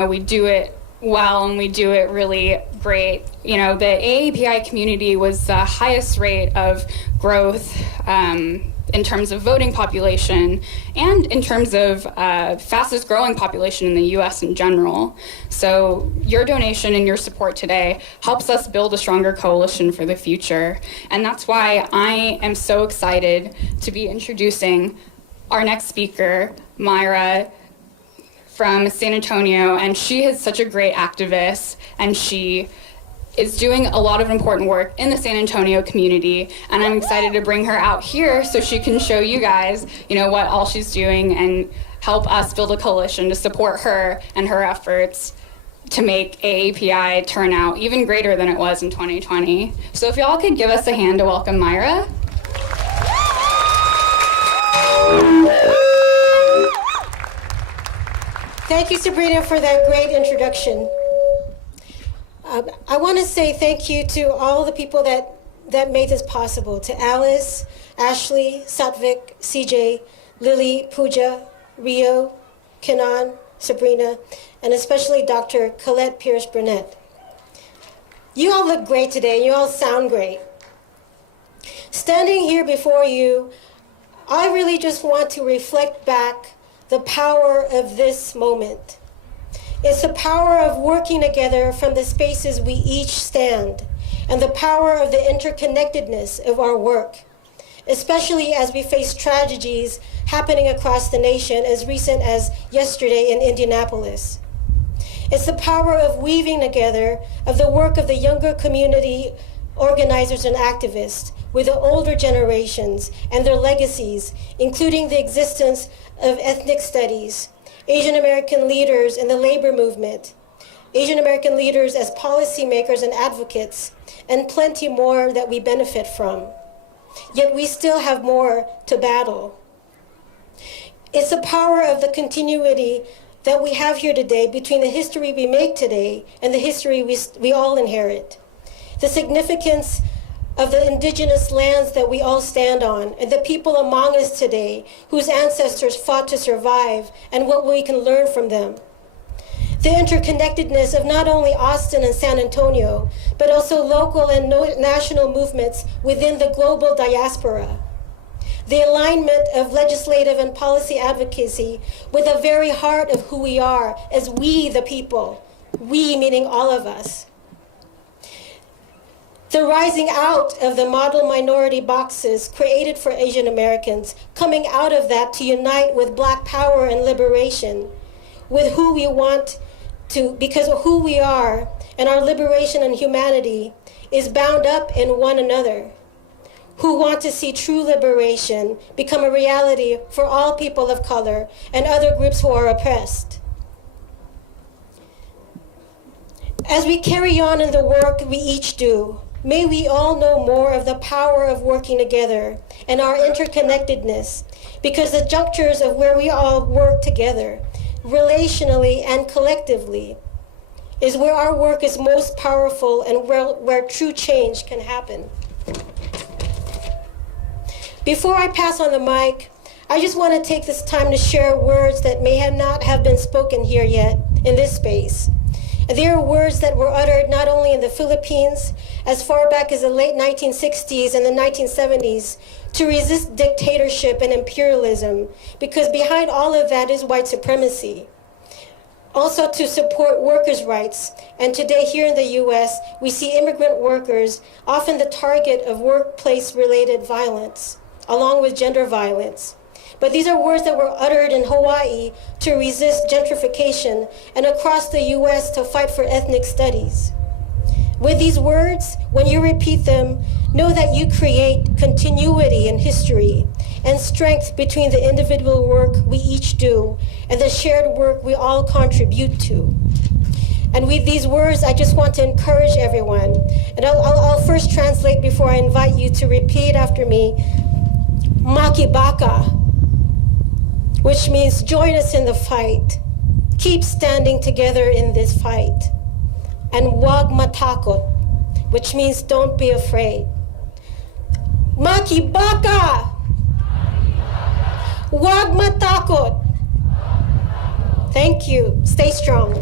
We do it well and we do it really great. You know, the AAPI community was the highest rate of growth in terms of voting population and in terms of fastest growing population in the US in general. So your donation and your support today helps us build a stronger coalition for the future. And that's why I am so excited to be introducing our next speaker, Myra from San Antonio, and she is such a great activist, and she is doing a lot of important work in the San Antonio community, and I'm excited to bring her out here so she can show you guys, you know, what all she's doing and help us build a coalition to support her and her efforts to make AAPI turn out even greater than it was in 2020. So if y'all could give us a hand to welcome Myra. Thank you, Sabrina, for that great introduction. I want to say thank you to all the people that made this possible, to Alice, Ashley, Satvik, CJ, Lily, Pooja, Rio, Kenan, Sabrina, and especially Dr. Colette Pierce-Burnett. You all look great today, and you all sound great. Standing here before you, I really just want to reflect back the power of this moment. It's the power of working together from the spaces we each stand, and the power of the interconnectedness of our work, especially as we face tragedies happening across the nation as recent as yesterday in Indianapolis. It's the power of weaving together of the work of the younger community organizers and activists with the older generations and their legacies, including the existence of ethnic studies, Asian American leaders in the labor movement, Asian American leaders as policymakers and advocates, and plenty more that we benefit from. Yet we still have more to battle. It's the power of the continuity that we have here today between the history we make today and the history we all inherit. The significance of the indigenous lands that we all stand on, and the people among us today whose ancestors fought to survive, and what we can learn from them. The interconnectedness of not only Austin and San Antonio, but also local and national movements within the global diaspora. The alignment of legislative and policy advocacy with the very heart of who we are as we the people, we meaning all of us. The rising out of the model minority boxes created for Asian Americans, coming out of that to unite with Black power and liberation, with who we want to, because of who we are, and our liberation and humanity is bound up in one another, who want to see true liberation become a reality for all people of color and other groups who are oppressed. As we carry on in the work we each do, may we all know more of the power of working together and our interconnectedness, because the junctures of where we all work together, relationally and collectively, is where our work is most powerful and where true change can happen. Before I pass on the mic, I just want to take this time to share words that may not have been spoken here yet in this space. They are words that were uttered not only in the Philippines as far back as the late 1960s and the 1970s to resist dictatorship and imperialism, because behind all of that is white supremacy. Also to support workers' rights, and today here in the US, we see immigrant workers often the target of workplace-related violence, along with gender violence. But these are words that were uttered in Hawaii to resist gentrification and across the US to fight for ethnic studies. With these words, when you repeat them, know that you create continuity in history and strength between the individual work we each do and the shared work we all contribute to. And with these words, I just want to encourage everyone. And I'll first translate before I invite you to repeat after me. Makibaka, which means join us in the fight. Keep standing together in this fight. And wag matakot, which means don't be afraid. Makibaka! Wag matakot! Thank you. Stay strong.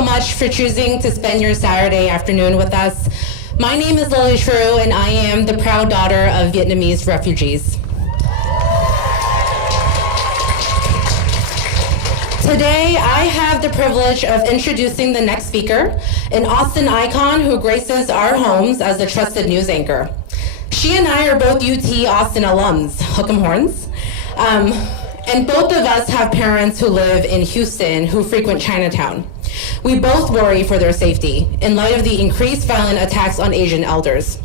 so much for choosing to spend your Saturday afternoon with us. My name is Lily True, and I am the proud daughter of Vietnamese refugees. Today, I have the privilege of introducing the next speaker, an Austin icon who graces our homes as a trusted news anchor. She and I are both UT Austin alums, hook 'em horns. And both of us have parents who live in Houston who frequent Chinatown. We both worry for their safety in light of the increased violent attacks on Asian elders.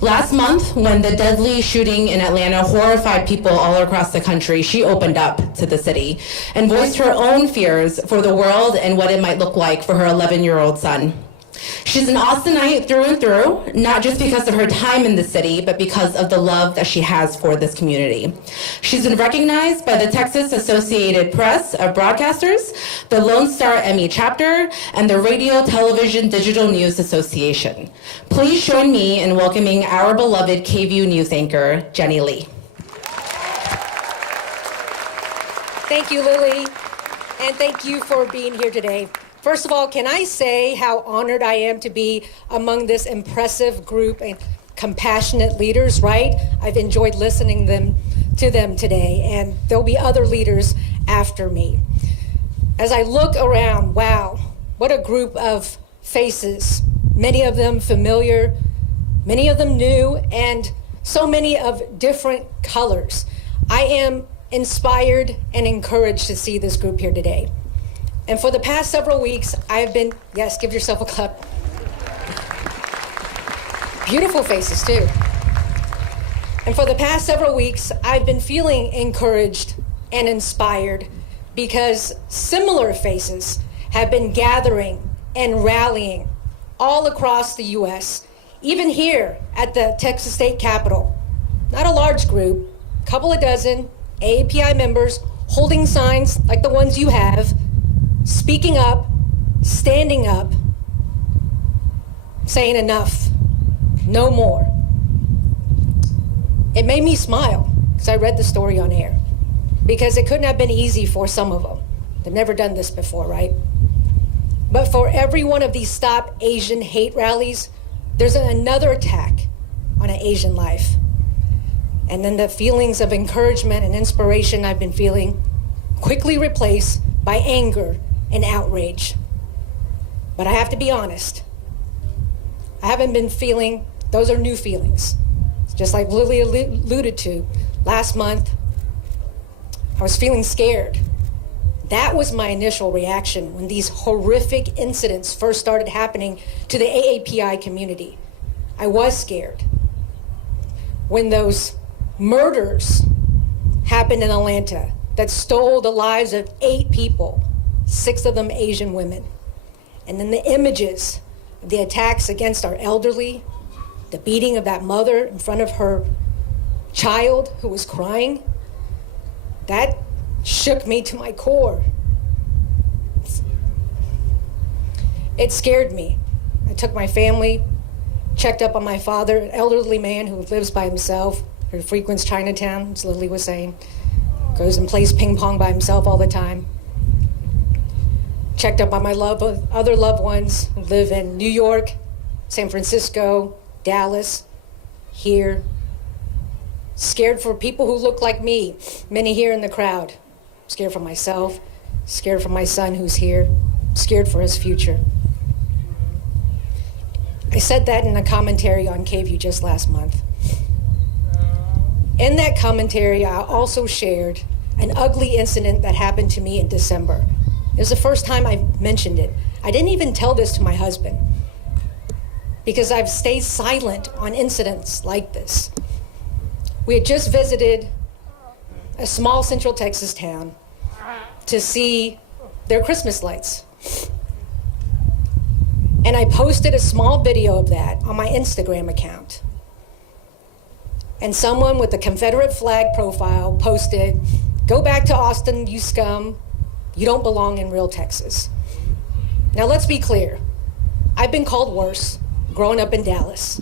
Last month, when the deadly shooting in Atlanta horrified people all across the country, she opened up to the city and voiced her own fears for the world and what it might look like for her 11-year-old son. She's an Austinite through and through, not just because of her time in the city, but because of the love that she has for this community. She's been recognized by the Texas Associated Press of Broadcasters, the Lone Star Emmy chapter, and the Radio Television Digital News Association. Please join me in welcoming our beloved KVUE news anchor, Jenni Lee. Thank you, Lily, and thank you for being here today. First of all, can I say how honored I am to be among this impressive group and compassionate leaders, right? I've enjoyed listening to them today, and there'll be other leaders after me. As I look around, wow, what a group of faces, many of them familiar, many of them new, and so many of different colors. I am inspired and encouraged to see this group here today. And for the past several weeks, I've been, yes, give yourself a clap. Beautiful faces too. And for the past several weeks, I've been feeling encouraged and inspired because similar faces have been gathering and rallying all across the US, even here at the Texas State Capitol. Not a large group, a couple of dozen AAPI members holding signs like the ones you have, speaking up, standing up, saying enough, no more. It made me smile because I read the story on air, because it couldn't have been easy for some of them. They've never done this before, right? But for every one of these Stop Asian Hate rallies, there's another attack on an Asian life. And then the feelings of encouragement and inspiration I've been feeling quickly replaced by anger and outrage. But I have to be honest, I haven't been feeling, those are new feelings. Just like Lily alluded to, last month, I was feeling scared. That was my initial reaction when these horrific incidents first started happening to the AAPI community. I was scared. When those murders happened in Atlanta that stole the lives of 8 people, 6 of them Asian women. And then the images of the attacks against our elderly, the beating of that mother in front of her child who was crying, that shook me to my core. It scared me. I took my family, checked up on my father, an elderly man who lives by himself, who frequents Chinatown, as Lily was saying, goes and plays ping pong by himself all the time. Checked up on my other loved ones who live in New York, San Francisco, Dallas, here. Scared for people who look like me, many here in the crowd. Scared for myself, scared for my son who's here, scared for his future. I said that in a commentary on KVUE just last month. In that commentary, I also shared an ugly incident that happened to me in December. It was the first time I mentioned it. I didn't even tell this to my husband because I've stayed silent on incidents like this. We had just visited a small Central Texas town to see their Christmas lights. And I posted a small video of that on my Instagram account. And someone with a Confederate flag profile posted, "Go back to Austin, you scum. You don't belong in real Texas." Now let's be clear. I've been called worse growing up in Dallas.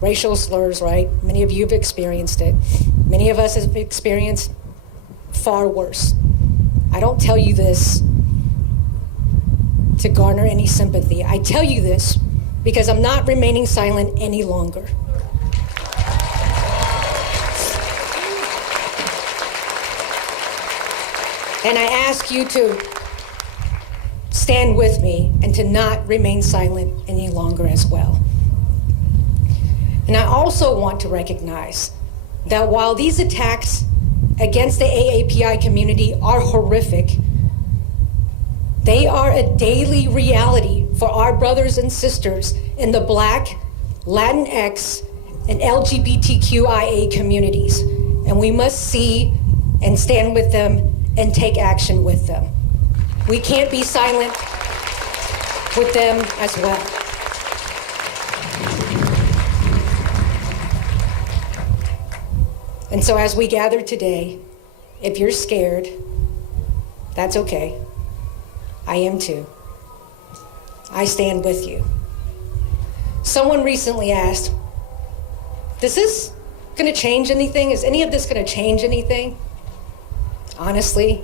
Racial slurs, right? Many of you have experienced it. Many of us have experienced far worse. I don't tell you this to garner any sympathy. I tell you this because I'm not remaining silent any longer. And I ask you to stand with me and to not remain silent any longer as well. And I also want to recognize that while these attacks against the AAPI community are horrific, they are a daily reality for our brothers and sisters in the Black, Latinx, and LGBTQIA communities. And we must see and stand with them and take action with them. We can't be silent with them as well. And so as we gather today, if you're scared, that's okay. I am too. I stand with you. Someone recently asked, is this gonna change anything? Is any of this gonna change anything? Honestly,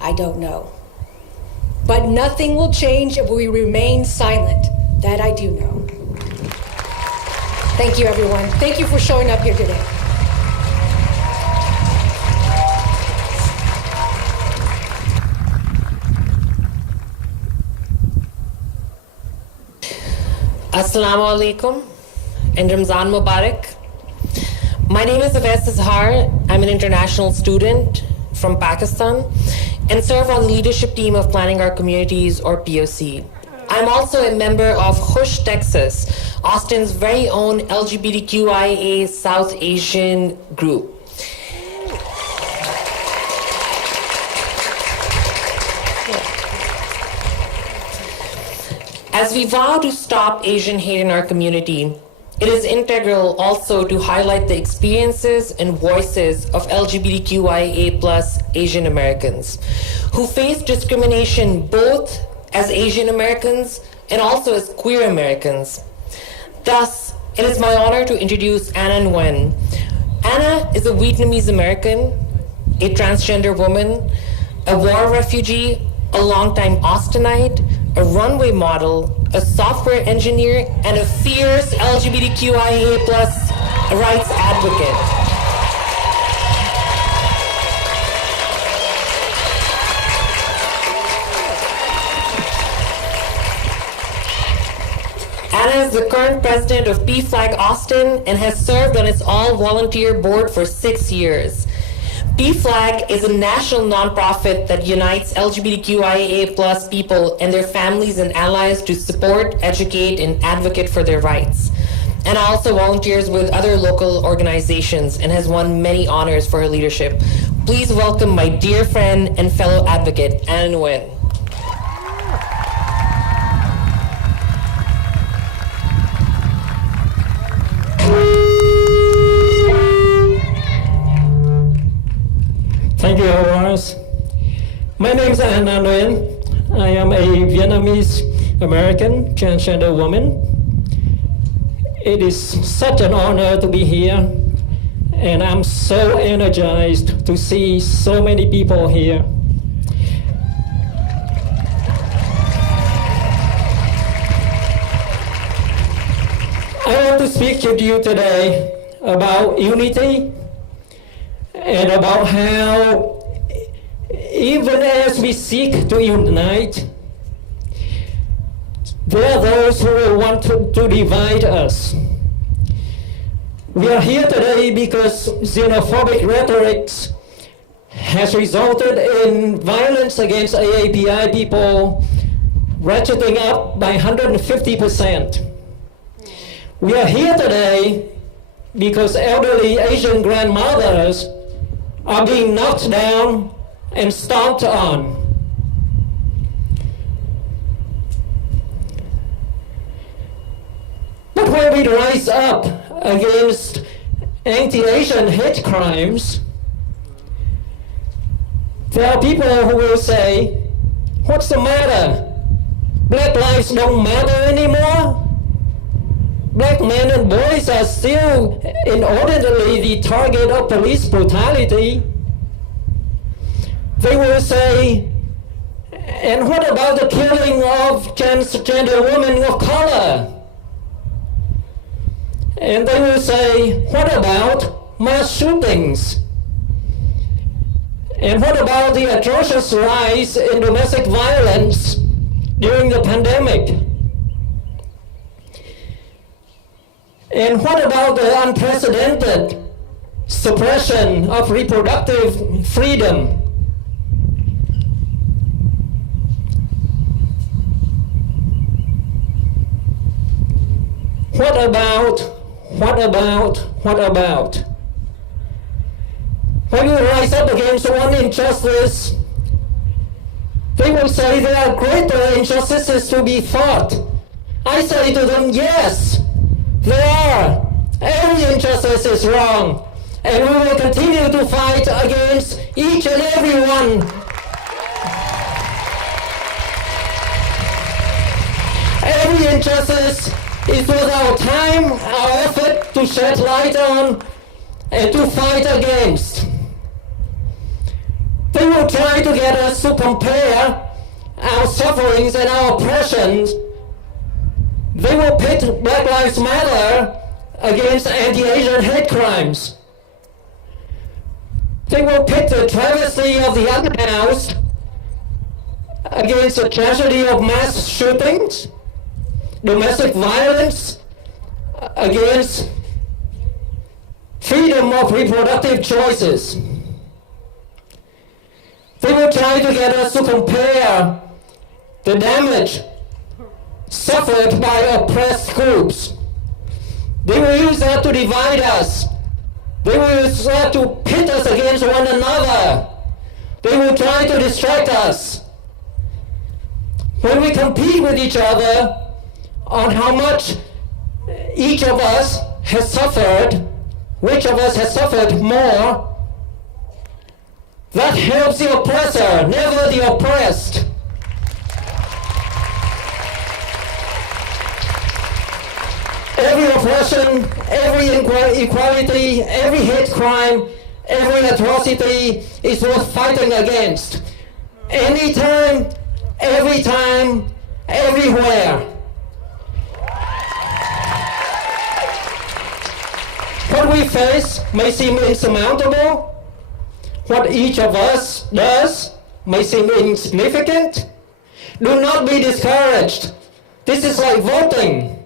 I don't know. But nothing will change if we remain silent. That I do know. Thank you, everyone. Thank you for showing up here today. Assalamu alaikum and Ramzan Mubarak. My name is Avais Azhar. I'm an international student from Pakistan and serve on the leadership team of Planning Our Communities, or POC. I'm also a member of Hush, Texas, Austin's very own LGBTQIA South Asian group. As we vow to stop Asian hate in our community, it is integral also to highlight the experiences and voices of LGBTQIA+ Asian Americans who face discrimination both as Asian Americans and also as queer Americans. Thus, it is my honor to introduce Anna Nguyen. Anna is a Vietnamese American, a transgender woman, a war refugee, a longtime Austinite, a runway model, a software engineer, and a fierce LGBTQIA+ rights advocate. Anna is the current president of PFLAG Austin and has served on its all-volunteer board for 6 years. PFLAG is a national nonprofit that unites LGBTQIA+ people and their families and allies to support, educate, and advocate for their rights. And also volunteers with other local organizations and has won many honors for her leadership. Please welcome my dear friend and fellow advocate, Anna Nguyen. Thank you, Horace. My name is Anna Nguyen. I am a Vietnamese American transgender woman. It is such an honor to be here, and I'm so energized to see so many people here. I want to speak to you today about unity and about how even as we seek to unite, there are those who will want to divide us. We are here today because xenophobic rhetoric has resulted in violence against AAPI people ratcheting up by 150%. We are here today because elderly Asian grandmothers are being knocked down and stomped on. But when we rise up against anti-Asian hate crimes, there are people who will say, what's the matter? Black lives don't matter anymore? Black men and boys are still inordinately the target of police brutality. They will say, And what about the killing of transgender women of color? And they will say, what about mass shootings? And what about the atrocious rise in domestic violence during the pandemic? And what about the unprecedented suppression of reproductive freedom? What about? When we rise up against one injustice, they will say there are greater injustices to be fought. I say to them, yes, there are. Every injustice is wrong, and we will continue to fight against each and every one. Every injustice is worth our time, our effort to shed light on and to fight against. They will try to get us to compare our sufferings and our oppressions. They will pit Black Lives Matter against anti-Asian hate crimes. They will pit the travesty of the unhoused against the tragedy of mass shootings, domestic violence, against freedom of reproductive choices. They will try to get us to compare the damage suffered by oppressed groups. They will use that to divide us. They will use that to pit us against one another. They will try to distract us. When we compete with each other on how much each of us has suffered, which of us has suffered more, that helps the oppressor, never the oppressed. Every oppression, every inequality, every hate crime, every atrocity is worth fighting against. Anytime, every time, everywhere. What we face may seem insurmountable. What each of us does may seem insignificant. Do not be discouraged. This is like voting.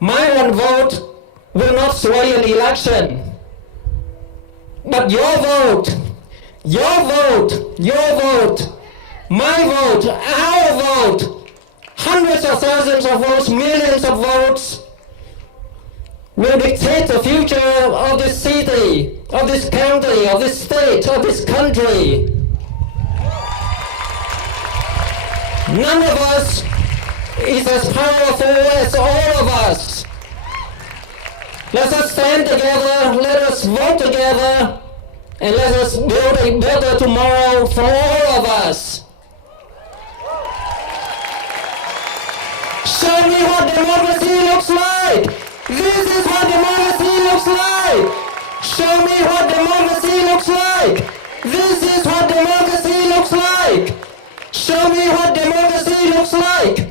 My one vote will not sway an election. But your vote, my vote, our vote, hundreds of thousands of votes, millions of votes, will dictate the future of this city, of this county, of this state, of this country. None of us is as powerful as all of us. Let us stand together, let us vote together, and let us build a better tomorrow for all of us. Show me what democracy looks like. This is what democracy looks like. Show me what democracy looks like. This is what democracy looks like. Show me what democracy looks like.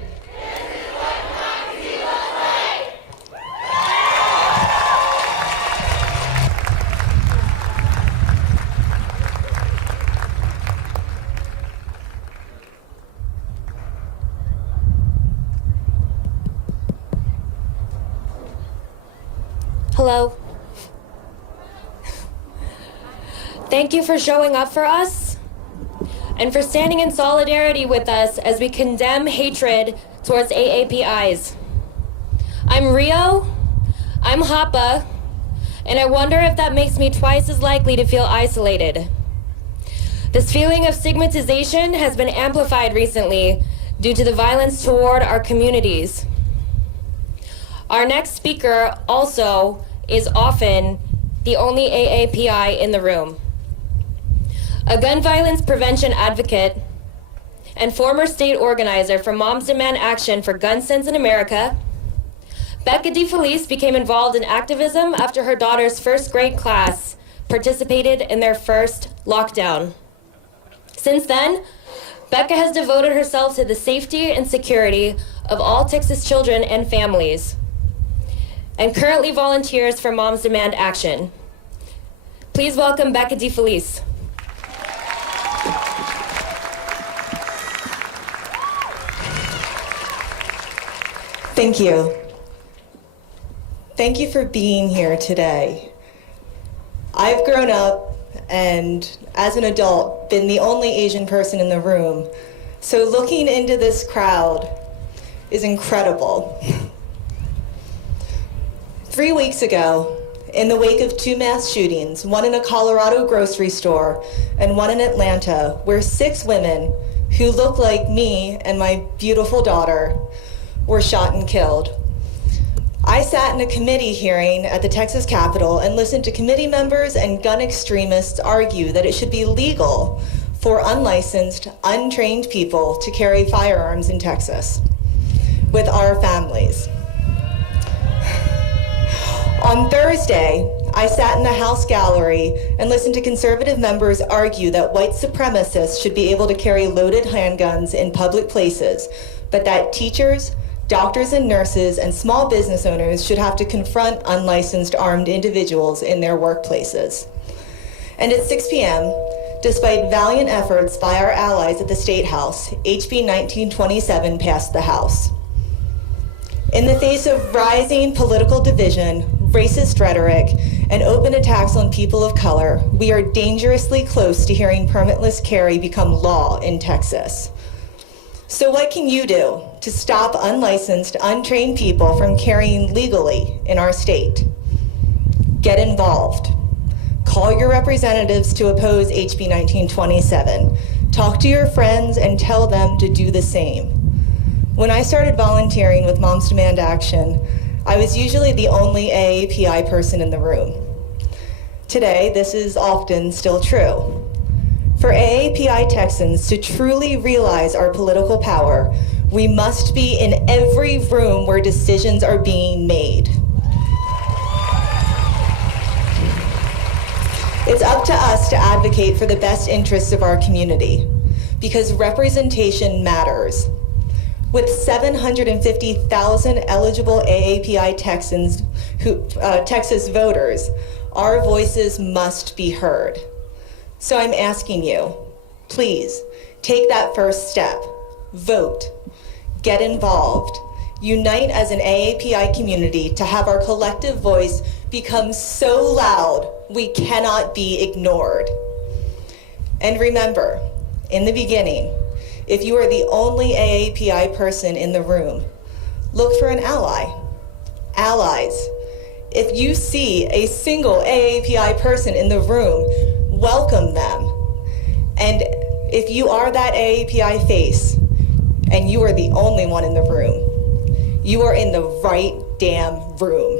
Hello. Thank you for showing up for us and for standing in solidarity with us as we condemn hatred towards AAPIs. I'm Rio, I'm Hapa, and I wonder if that makes me twice as likely to feel isolated. This feeling of stigmatization has been amplified recently due to the violence toward our communities. Our next speaker also is often the only AAPI in the room. A gun violence prevention advocate and former state organizer for Moms Demand Action for Gun Sense in America, Becca DeFelice became involved in activism after her daughter's first grade class participated in their first lockdown. Since then, Becca has devoted herself to the safety and security of all Texas children and families, and currently volunteers for Moms Demand Action. Please welcome Becca DeFelice. Thank you. Thank you for being here today. I've grown up and, as an adult, been the only Asian person in the room. So looking into this crowd is incredible. 3 weeks ago, in the wake of 2 mass shootings, one in a Colorado grocery store and one in Atlanta, where 6 women who look like me and my beautiful daughter were shot and killed. I sat in a committee hearing at the Texas Capitol and listened to committee members and gun extremists argue that it should be legal for unlicensed, untrained people to carry firearms in Texas with our families. On Thursday, I sat in the House gallery and listened to conservative members argue that white supremacists should be able to carry loaded handguns in public places, but that teachers, doctors and nurses, and small business owners should have to confront unlicensed armed individuals in their workplaces. And at 6 p.m., despite valiant efforts by our allies at the State House, HB 1927 passed the House. In the face of rising political division, racist rhetoric, and open attacks on people of color, we are dangerously close to hearing permitless carry become law in Texas. So what can you do to stop unlicensed, untrained people from carrying legally in our state? Get involved. Call your representatives to oppose HB 1927. Talk to your friends and tell them to do the same. When I started volunteering with Moms Demand Action, I was usually the only AAPI person in the room. Today, this is often still true. For AAPI Texans to truly realize our political power, we must be in every room where decisions are being made. It's up to us to advocate for the best interests of our community, because representation matters. With 750,000 eligible AAPI Texans, Texas voters, our voices must be heard. So I'm asking you, please, take that first step. Vote. Get involved. Unite as an AAPI community to have our collective voice become so loud we cannot be ignored. And remember, in the beginning, if you are the only AAPI person in the room, look for an ally. Allies. If you see a single AAPI person in the room, welcome them. And if you are that AAPI face and you are the only one in the room, you are in the right damn room.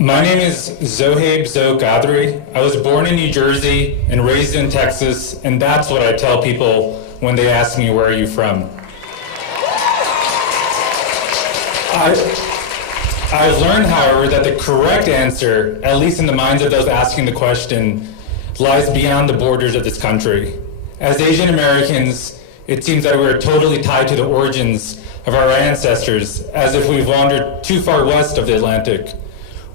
My name is Zohaib Zo Gadri. I was born in New Jersey and raised in Texas, and that's what I tell people when they ask me, where are you from? I've learned, however, that the correct answer, at least in the minds of those asking the question, lies beyond the borders of this country. As Asian Americans, it seems that we're totally tied to the origins of our ancestors, as if we've wandered too far west of the Atlantic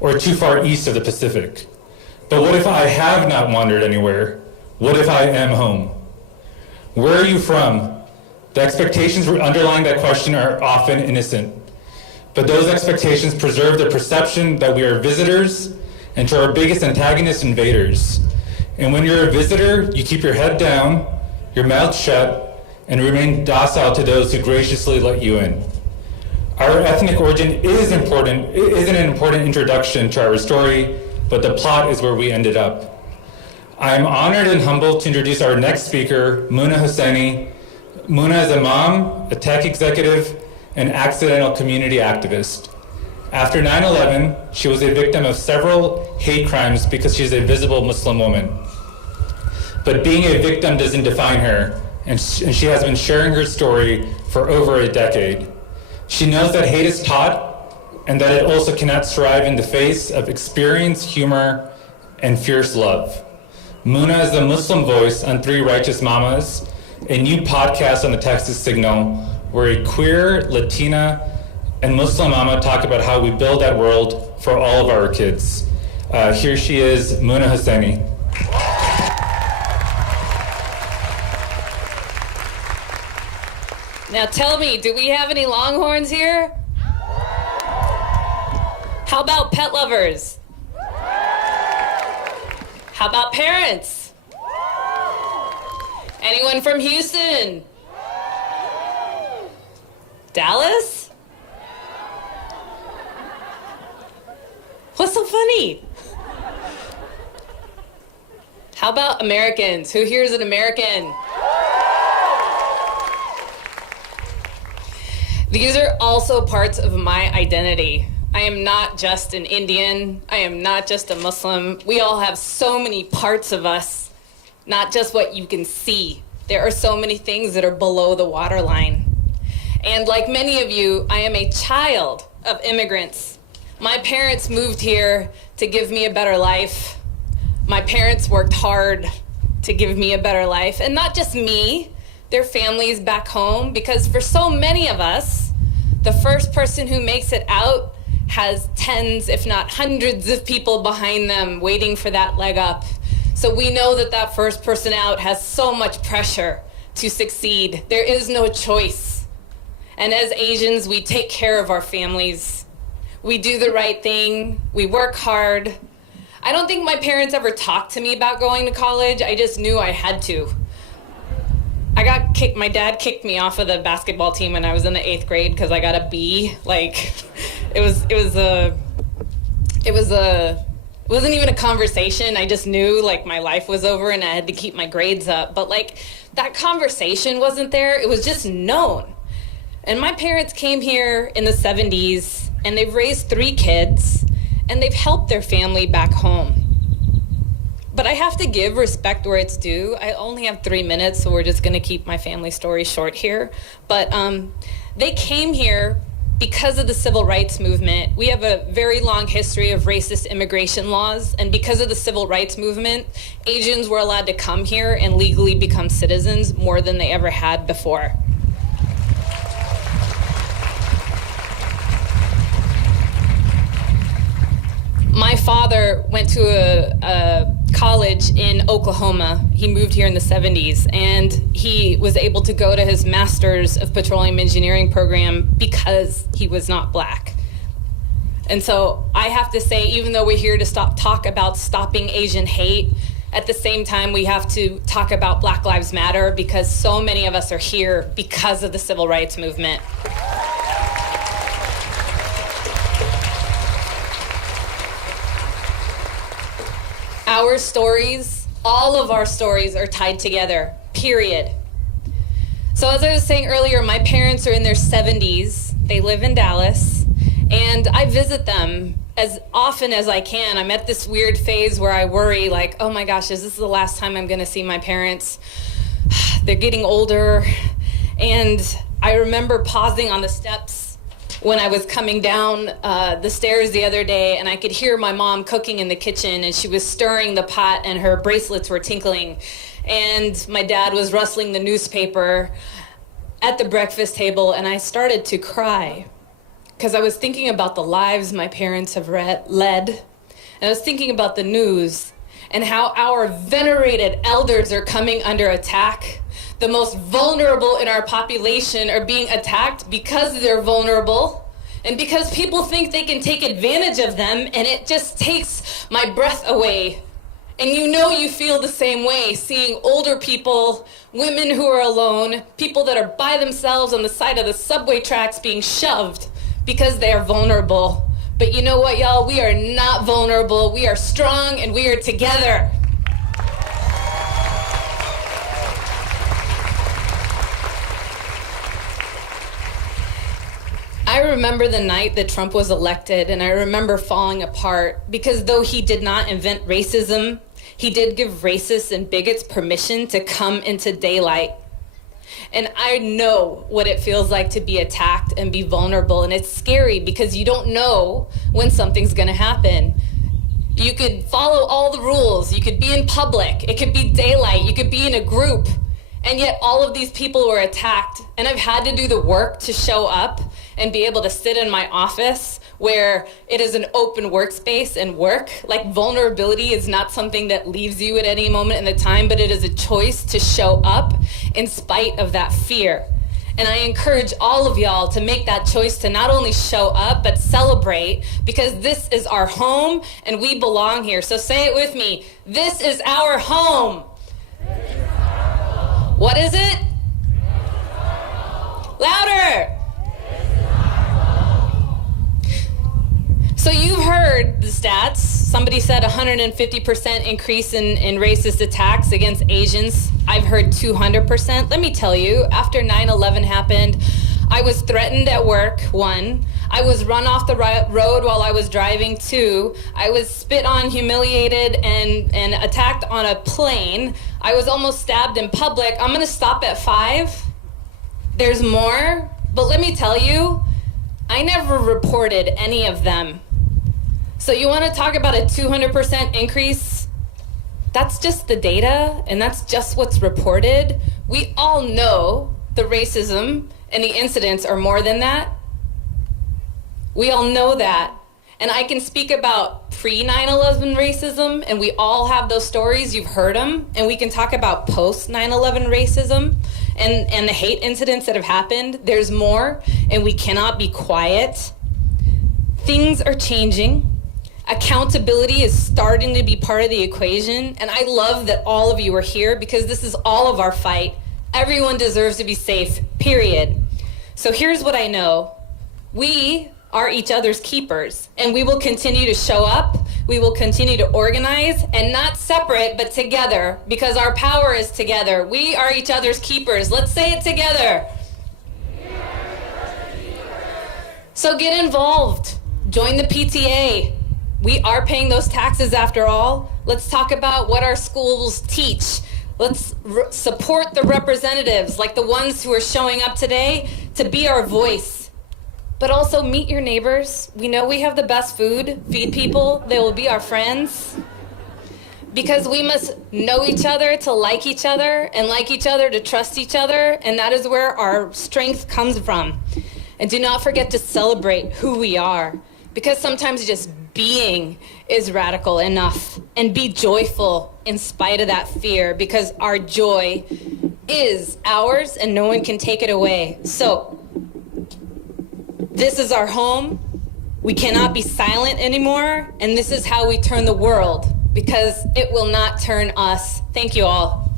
or too far east of the Pacific. But what if I have not wandered anywhere? What if I am home? Where are you from? The expectations underlying that question are often innocent, but those expectations preserve the perception that we are visitors, and to our biggest antagonists, invaders. And when you're a visitor, you keep your head down, your mouth shut, and remain docile to those who graciously let you in. Our ethnic origin is an important introduction to our story, but the plot is where we ended up. I am honored and humbled to introduce our next speaker, Muna Hosseini. Muna is a mom, a tech executive, and accidental community activist. After 9/11, she was a victim of several hate crimes because she's a visible Muslim woman. But being a victim doesn't define her, and she has been sharing her story for over a decade. She knows that hate is taught and that it also cannot thrive in the face of experience, humor, and fierce love. Muna is the Muslim voice on Three Righteous Mamas, a new podcast on the Texas Signal, where a queer, Latina, and Muslim mama talk about how we build that world for all of our kids. Here she is, Muna Hosseini. Now tell me, do we have any Longhorns here? How about pet lovers? How about parents? Anyone from Houston? Dallas? What's so funny? How about Americans? Who here is an American? These are also parts of my identity. I am not just an Indian. I am not just a Muslim. We all have so many parts of us, not just what you can see. There are so many things that are below the waterline. And like many of you, I am a child of immigrants. My parents moved here to give me a better life. My parents worked hard to give me a better life. And not just me, their families back home, because for so many of us, the first person who makes it out has tens, if not hundreds of people behind them waiting for that leg up. So we know that that first person out has so much pressure to succeed. There is no choice. And as Asians, we take care of our families. We do the right thing. We work hard. I don't think my parents ever talked to me about going to college. I just knew I had to. I got kicked. My dad kicked me off of the basketball team when I was in the 8th grade because I got a B. Like, it wasn't even a conversation. I just knew like my life was over and I had to keep my grades up. But like that conversation wasn't there. It was just known. And my parents came here in the 70s and they've raised 3 kids and they've helped their family back home. But I have to give respect where it's due. I only have 3 minutes, so we're just gonna keep my family story short here. But they came here because of the civil rights movement. We have a very long history of racist immigration laws, and because of the civil rights movement, Asians were allowed to come here and legally become citizens more than they ever had before. My father went to a college in Oklahoma. He moved here in the 70s, and he was able to go to his Master's of Petroleum Engineering program because he was not Black. And so I have to say, even though we're here to talk about stopping Asian hate, at the same time, we have to talk about Black Lives Matter because so many of us are here because of the civil rights movement. Our stories, all of our stories are tied together, period. So as I was saying earlier, my parents are in their 70s. They live in Dallas, and I visit them as often as I can. I'm at this weird phase where I worry, like, oh my gosh, is this the last time I'm gonna see my parents? They're getting older. And I remember pausing on the steps when I was coming down the stairs the other day, and I could hear my mom cooking in the kitchen, and she was stirring the pot and her bracelets were tinkling. And my dad was rustling the newspaper at the breakfast table, and I started to cry because I was thinking about the lives my parents have led, and I was thinking about the news and how our venerated elders are coming under attack. The most vulnerable in our population are being attacked because they're vulnerable and because people think they can take advantage of them, and it just takes my breath away. And you know you feel the same way, seeing older people, women who are alone, people that are by themselves on the side of the subway tracks being shoved because they are vulnerable. But you know what, y'all? We are not vulnerable. We are strong and we are together. I I remember the night that Trump was elected, and I remember falling apart because though he did not invent racism, he did give racists and bigots permission to come into daylight. And I know what it feels like to be attacked and be vulnerable, and it's scary because you don't know when something's gonna happen. You could follow all the rules, you could be in public, it could be daylight, you could be in a group, and yet all of these people were attacked. And I've had to do the work to show up and be able to sit in my office where it is an open workspace and work. Like, vulnerability is not something that leaves you at any moment in the time, but it is a choice to show up in spite of that fear. And I encourage all of y'all to make that choice to not only show up, but celebrate, because this is our home and we belong here. So say it with me. This is our home. What is it? Louder. So you've heard the stats. Somebody said 150% increase in racist attacks against Asians. I've heard 200%. Let me tell you, after 9/11 happened, I was threatened at work, 1. I was run off the road while I was driving, 2. I was spit on, humiliated, and attacked on a plane. I was almost stabbed in public. I'm gonna stop at 5. There's more, but let me tell you, I never reported any of them. So you wanna talk about a 200% increase? That's just the data, and that's just what's reported. We all know the racism and the incidents are more than that. We all know that. And I can speak about pre-9/11 racism, and we all have those stories, you've heard them, and we can talk about post-9/11 racism and the hate incidents that have happened. There's more, and we cannot be quiet. Things are changing. Accountability is starting to be part of the equation, and I love that all of you are here because this is all of our fight. Everyone deserves to be safe, period. So here's what I know. We are each other's keepers, and we will continue to show up, we will continue to organize, and not separate, but together, because our power is together. We are each other's keepers. Let's say it together. So get involved. Join the PTA. We are paying those taxes after all. Let's talk about what our schools teach. Let's support the representatives, like the ones who are showing up today, to be our voice. But also meet your neighbors. We know we have the best food. Feed people. They will be our friends. Because we must know each other to like each other, and like each other to trust each other, and that is where our strength comes from. And do not forget to celebrate who we are, because sometimes just being is radical enough. And be joyful in spite of that fear, because our joy is ours and no one can take it away. So this is our home. We cannot be silent anymore, and this is how we turn the world, because it will not turn us. Thank you all.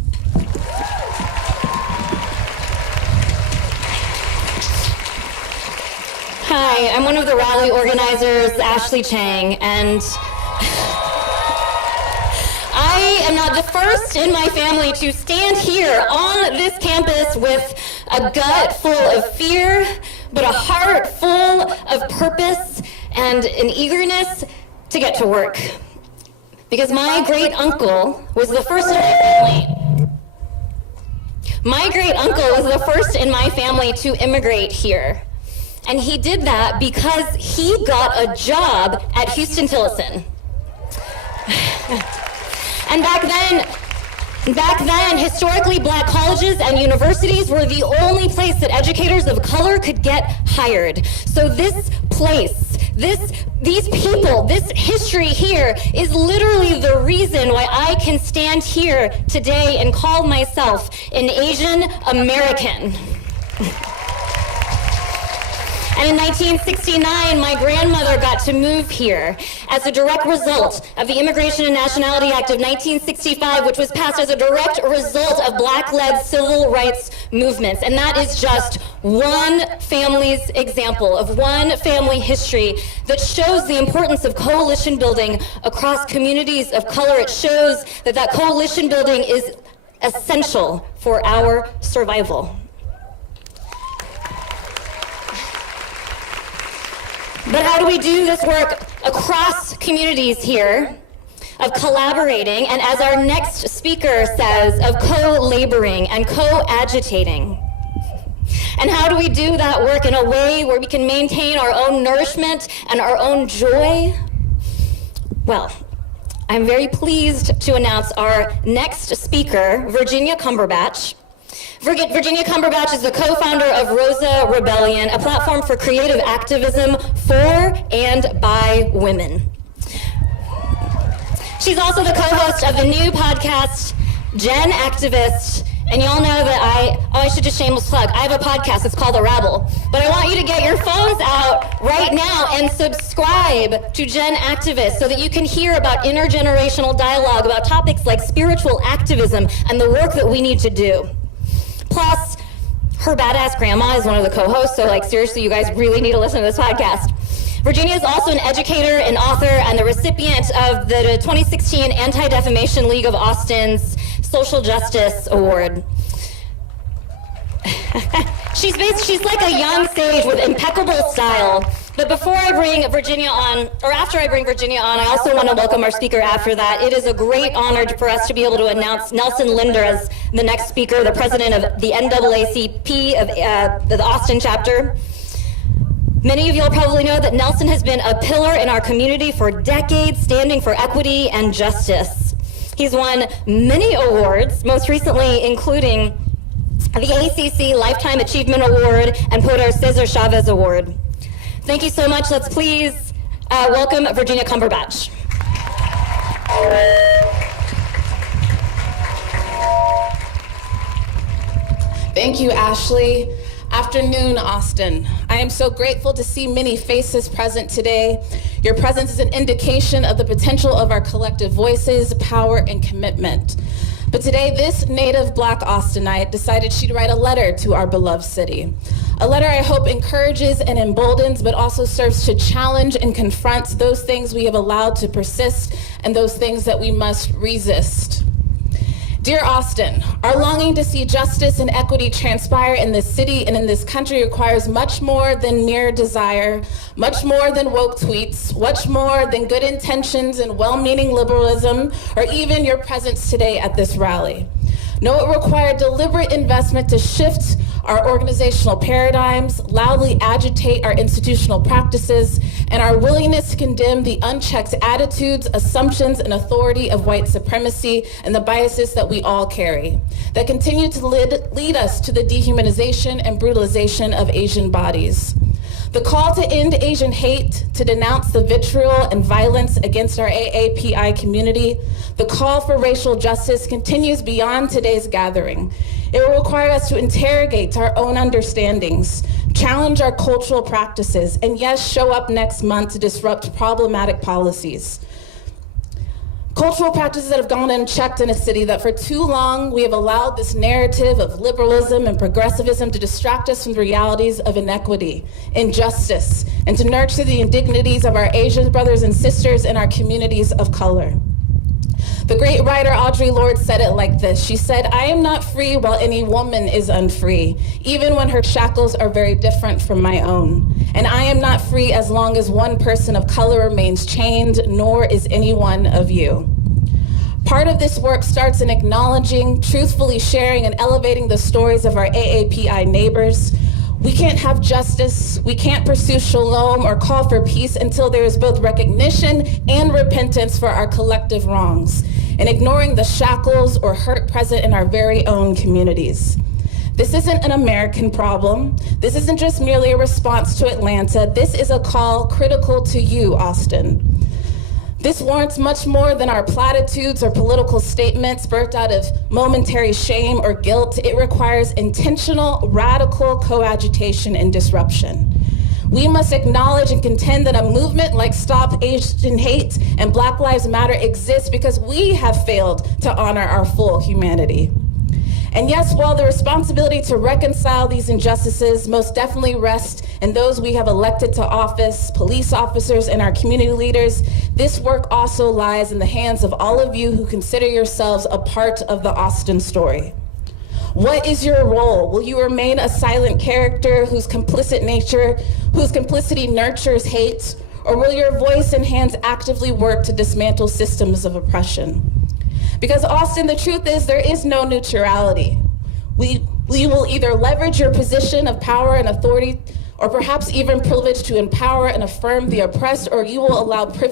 Hi, I'm one of the rally organizers, Ashley Chang, and I am not the first in my family to stand here on this campus with a gut full of fear, but a heart full of purpose and an eagerness to get to work. Because my great uncle was the first in my family. My great uncle was the first in my family to immigrate here. And he did that because he got a job at Houston-Tillotson. And back then, historically black colleges and universities were the only place that educators of color could get hired. So this place, these people, this history here is literally the reason why I can stand here today and call myself an Asian American. And in 1969, my grandmother got to move here as a direct result of the Immigration and Nationality Act of 1965, which was passed as a direct result of black-led civil rights movements. And that is just one family's example of one family history that shows the importance of coalition building across communities of color. It shows that coalition building is essential for our survival. But how do we do this work across communities here, of collaborating, and as our next speaker says, of co-laboring and co-agitating? And how do we do that work in a way where we can maintain our own nourishment and our own joy? Well, I'm very pleased to announce our next speaker, Virginia Cumberbatch. Virginia Cumberbatch is the co-founder of Rosa Rebellion, a platform for creative activism for and by women. She's also the co-host of the new podcast, Gen Activist. And y'all know that I should just shameless plug. I have a podcast, it's called The Rabble. But I want you to get your phones out right now and subscribe to Gen Activist so that you can hear about intergenerational dialogue about topics like spiritual activism and the work that we need to do. Plus, her badass grandma is one of the co-hosts, so like seriously, you guys really need to listen to this podcast. Virginia is also an educator, an author, and the recipient of the 2016 Anti-Defamation League of Austin's Social Justice Award. She's like a young sage with impeccable style. But before I bring Virginia on, or after I bring Virginia on, I also want to welcome our speaker after that. It is a great honor for us to be able to announce Nelson Linder as the next speaker, the president of the NAACP of the Austin chapter. Many of you will probably know that Nelson has been a pillar in our community for decades, standing for equity and justice. He's won many awards, most recently including the ACC Lifetime Achievement Award and Porter Cesar Chavez Award. Thank you so much. Let's please welcome Virginia Cumberbatch. Thank you, Ashley. Afternoon, Austin. I am so grateful to see many faces present today. Your presence is an indication of the potential of our collective voices, power, and commitment. But today, this native Black Austinite decided she'd write a letter to our beloved city. A letter I hope encourages and emboldens, but also serves to challenge and confront those things we have allowed to persist and those things that we must resist. Dear Austin, our longing to see justice and equity transpire in this city and in this country requires much more than mere desire, much more than woke tweets, much more than good intentions and well-meaning liberalism, or even your presence today at this rally. No, it required deliberate investment to shift our organizational paradigms, loudly agitate our institutional practices, and our willingness to condemn the unchecked attitudes, assumptions, and authority of white supremacy and the biases that we all carry, that continue to lead us to the dehumanization and brutalization of Asian bodies. The call to end Asian hate, to denounce the vitriol and violence against our AAPI community, the call for racial justice continues beyond today's gathering. It will require us to interrogate our own understandings, challenge our cultural practices, and yes, show up next month to disrupt problematic policies. Cultural practices that have gone unchecked in a city that for too long we have allowed this narrative of liberalism and progressivism to distract us from the realities of inequity, injustice, and to nurture the indignities of our Asian brothers and sisters in our communities of color. The great writer Audre Lorde said it like this. She said, "I am not free while any woman is unfree, even when her shackles are very different from my own. And I am not free as long as one person of color remains chained, nor is any one of you." Part of this work starts in acknowledging, truthfully sharing, and elevating the stories of our AAPI neighbors. We can't have justice, we can't pursue shalom or call for peace until there is both recognition and repentance for our collective wrongs, and ignoring the shackles or hurt present in our very own communities. This isn't an American problem. This isn't just merely a response to Atlanta. This is a call critical to you, Austin. This warrants much more than our platitudes or political statements birthed out of momentary shame or guilt. It requires intentional, radical coagitation and disruption. We must acknowledge and contend that a movement like Stop Asian Hate and Black Lives Matter exists because we have failed to honor our full humanity. And yes, while the responsibility to reconcile these injustices most definitely rests in those we have elected to office, police officers, and our community leaders, this work also lies in the hands of all of you who consider yourselves a part of the Austin story. What is your role? Will you remain a silent character whose complicity nurtures hate? Or will your voice and hands actively work to dismantle systems of oppression? Because Austin, the truth is there is no neutrality. We will either leverage your position of power and authority, or perhaps even privilege, to empower and affirm the oppressed, or you will allow privilege